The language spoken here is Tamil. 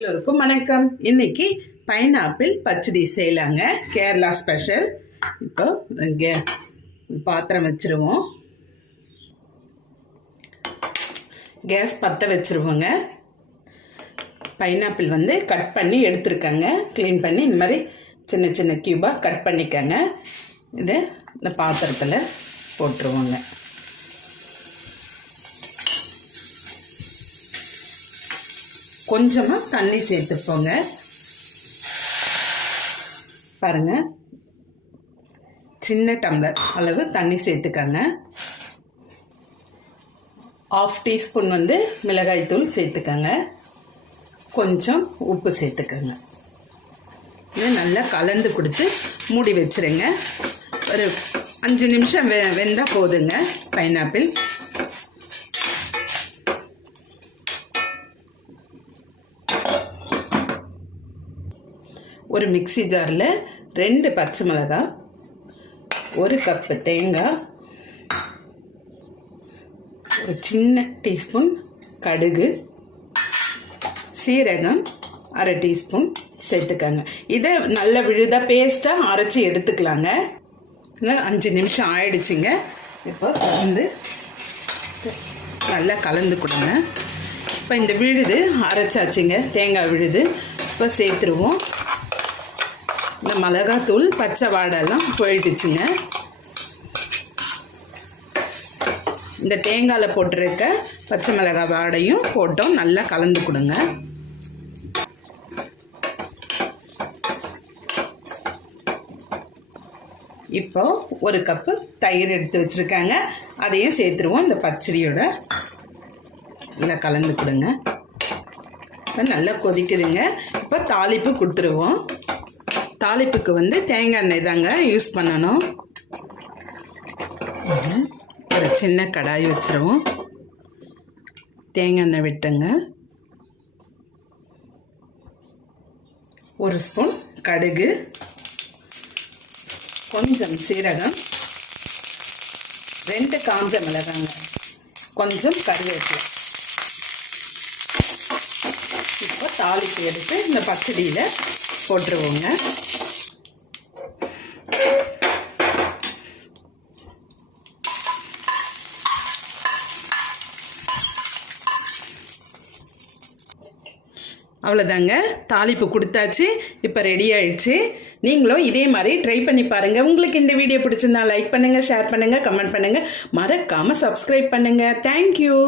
எல்லோருக்கும் வணக்கம். இன்னைக்கு பைனாப்பிள் பச்சடி செய்யலாங்க, கேரளா ஸ்பெஷல். இப்போ இங்கே பாத்திரம் வச்சுருவோம், கேஸ் பற்ற வச்சுருவோங்க. பைனாப்பிள் கட் பண்ணி எடுத்துருக்கேங்க, க்ளீன் பண்ணி இந்த மாதிரி சின்ன சின்ன க்யூபாக கட் பண்ணிக்கங்க. இதை இந்த பாத்திரத்தில் போட்டுருவோங்க. கொஞ்சமாக தண்ணி சேர்த்துப்போங்க. பாருங்க, சின்ன டம்ளர் அளவு தண்ணி சேர்த்துக்கங்க. 1/2 டீஸ்பூன் மிளகாய்த்தூள் சேர்த்துக்கங்க. கொஞ்சம் உப்பு சேர்த்துக்கங்க. இது நல்லா கலந்து கொடுத்து மூடி வச்சுருங்க. ஒரு 5 நிமிஷம் வெந்தால் போதுங்க. பைனாப்பிள் ஒரு மிக்ஸி ஜாரில் 2 பச்சை மிளகாய், 1 கப்பு தேங்காய், ஒரு சின்ன டீஸ்பூன் கடுகு, சீரகம் 1/2 டீஸ்பூன் சேர்த்துக்கங்க. இதை நல்ல விழுதாக பேஸ்ட்டாக அரைச்சி எடுத்துக்கலாங்க. 5 நிமிஷம் ஆயிடுச்சுங்க. இப்போ நல்லா கலந்து கொடுங்க. இப்போ இந்த விழுது அரைச்சாச்சுங்க, தேங்காய் விழுது. இப்போ சேர்த்துருவோம். இந்த மிளகாத்தூள் பச்சை வாடெல்லாம் போயிடுச்சுங்க. இந்த தேங்காயில் போட்டிருக்க பச்சை மிளகாய் வாடையும் போட்டோம், நல்லா கலந்து கொடுங்க. இப்போ 1 கப்பு தயிர் எடுத்து வச்சுருக்காங்க, அதையும் சேர்த்துருவோம். இந்த பச்சடியோட நல்லா கலந்து கொடுங்க. இப்போ நல்லா கொதிக்குதுங்க. இப்போ தாளிப்பு கொடுத்துருவோம். தாளிப்புக்கு தேங்காய் எண்ணெய் தாங்க யூஸ் பண்ணணும். ஒரு சின்ன கடாய் வச்சுருவோம். தேங்காய் எண்ணெய் விட்டுங்க. 1 ஸ்பூன் கடுகு, கொஞ்சம் சீரகம், 2 காஞ்ச மிளகாங்க, கொஞ்சம் கருவேப்பிலை. இப்போ தாளிப்பு எடுத்து இந்த பச்சடியில் போட்டுருவோங்க. அவ்வளோதாங்க, தாளிப்பு கொடுத்தாச்சு. இப்போ ரெடி ஆயிடுச்சு. நீங்களும் இதே மாதிரி ட்ரை பண்ணி பாருங்கள். உங்களுக்கு இந்த வீடியோ பிடிச்சிருந்தா லைக் பண்ணுங்கள், ஷேர் பண்ணுங்கள், கமெண்ட் பண்ணுங்கள். மறக்காமல் சப்ஸ்கிரைப் பண்ணுங்கள். தேங்க்யூ.